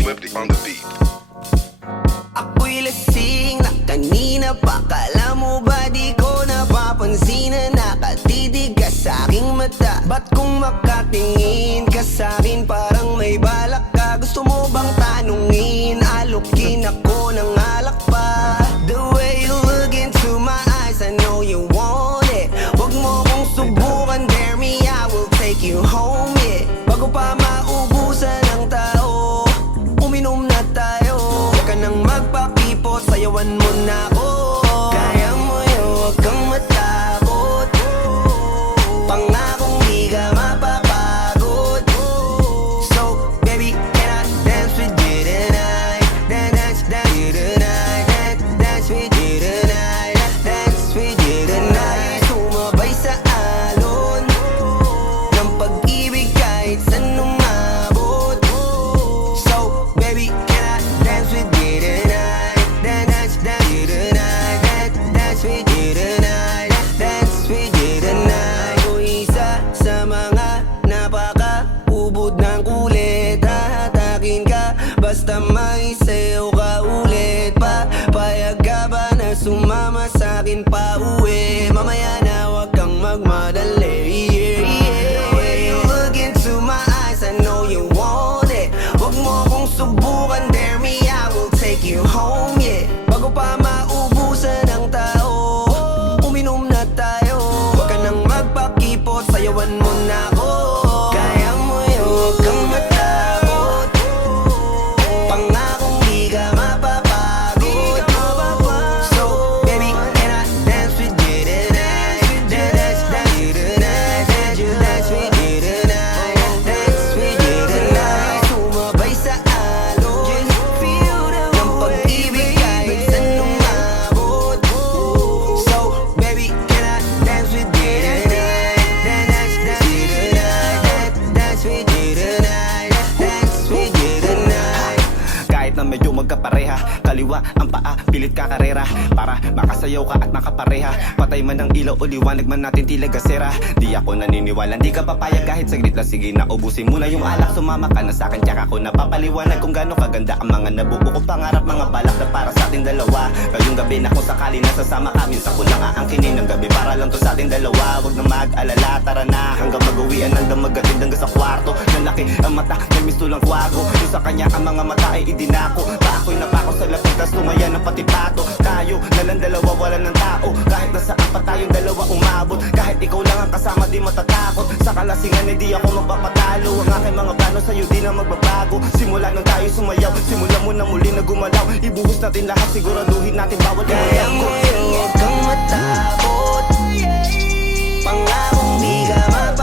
Swifty on the beat. Ako'y lasing na kanina pa. Kala mo ba di ko napapansin na nakatitig ka sa aking mata? Ba't kung makatingin ka sa'kin parang may balak ka? Gusto mo bang tanungin? Alukin ako ng alak pa. The way you look into my eyes, I know you want it. Huwag mo kong subukan, dare me, I will take you home, yeah. Bago pa maubusan ng tao, uminom na tayo. Huwag ka nang magpakipot, sayawan mo na ako. Kaya mo yun, huwag kang matakot. Pangakong di ka mapapagod. So, baby, can I dance with you tonight? Dance with you tonight. Dance with you tonight. Dance with you tonight. Sumabay sa alon ng pag-ibig kahit saan umabot. So, baby, can I dance with you tonight? Dance with you tonight. Dance with you tonight. Dance with you tonight. O isa sa mga napaka-ubod ng kulit. Hahatakin ka basta may sayo ka ulit pa. Payag ka ba na sumama sa'kin pa uwi? Mamaya na wag kang magmadali. The way you look into my eyes, I know you want it. Huwag mo kong subukan, dare me, I will take you home, yeah. Bago pa maubusan ng tao, uminom na tayo. Huwag ka nang magpakipot, sayawan mo na ako. Kaya mo yun, huwag kang matakot. Pangakong di ka mapapagod. So, baby, can I dance with you tonight? Dance with you tonight. Dance with you tonight. Dance with you tonight. Sumabay sa alon ng pag-ibig kahit saan umabot. So, baby, can I dance with you tonight? Dance with you tonight. Dance with you tonight. Dance with you tonight. Kahit na medyo magkapareha, kaliwa ang paa, pilit ka karera para makasayaw ka at makapareha. Patay man ang ilaw o liwanag man natin tila gasera. Di ako naniniwala, di ka papayag kahit saglit lang. Sige na, ubusin mo na yung alak. Sumama ka na sa'kin, tsaka ako napapaliwanag kung gaano kaganda ang mga nabuo ko pangarap. Mga balak na para sa ating dalawa. Ngayong gabi na kung sakali nasasama ka, minsan ko lang aangkinin ng gabi para lang to sa ating dalawa. Huwag na mag-alala, tara na hanggang mag-uwian ng damagatid hanggang sa kwarto. Nalaki ang mata, may misto lang kwago. Yung sa kanya ang mga mata ay idinako. Pa ako'y napako sa lapit, tas tumaya ng pati pato. Tayo na lang dalawa, wala ng tao. Kahit nasaan pa tayong dalawa umabot. Kahit ikaw lang ang kasama, di matatakot. Sa kalasingan, hindi ako magpapatalo. Ang aking mga plano sa'yo, di na magbabago. Simula nang tayo sumayaw, simula mo na muli na gumalaw. Ibuhos natin lahat, siguraduhin natin bawat Kaya mo yun, huwag kang matakot. Pangakong di ka mapapagod.